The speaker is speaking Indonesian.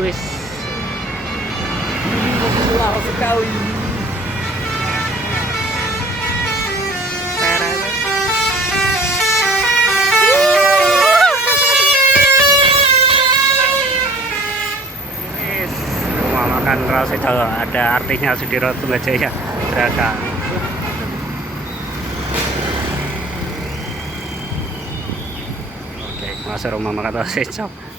Wis. Wow sekali. Rumah makan Rasa Jawa, ada artinya Sudiro Tunggajaya Braga. Oke, masuk rumah makan Rasa Jawa.